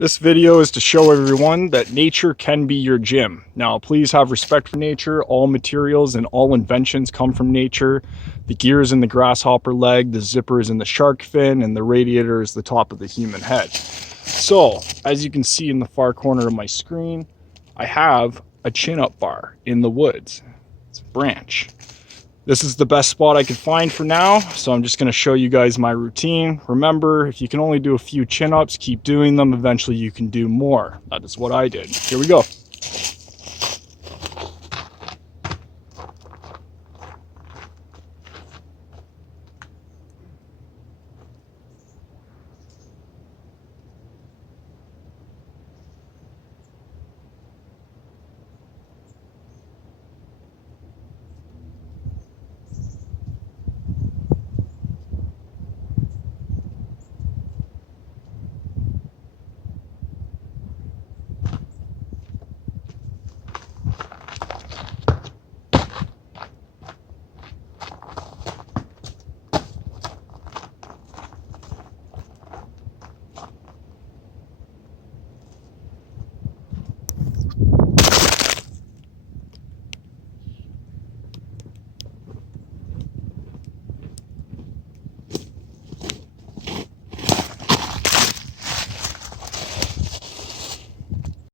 This video is to show everyone that nature can be your gym. Now, please have respect for nature. All materials and all inventions come from nature. The gears in the grasshopper leg, the zipper is in the shark fin, and the radiator is the top of the human head. So, as you can see in the far corner of my screen, I have a chin-up bar in the woods. It's a branch. This is the best spot I could find for now, so I'm just going to show you guys my routine. Remember, if you can only do a few chin-ups, keep doing them. Eventually you can do more. That is what I did. Here we go.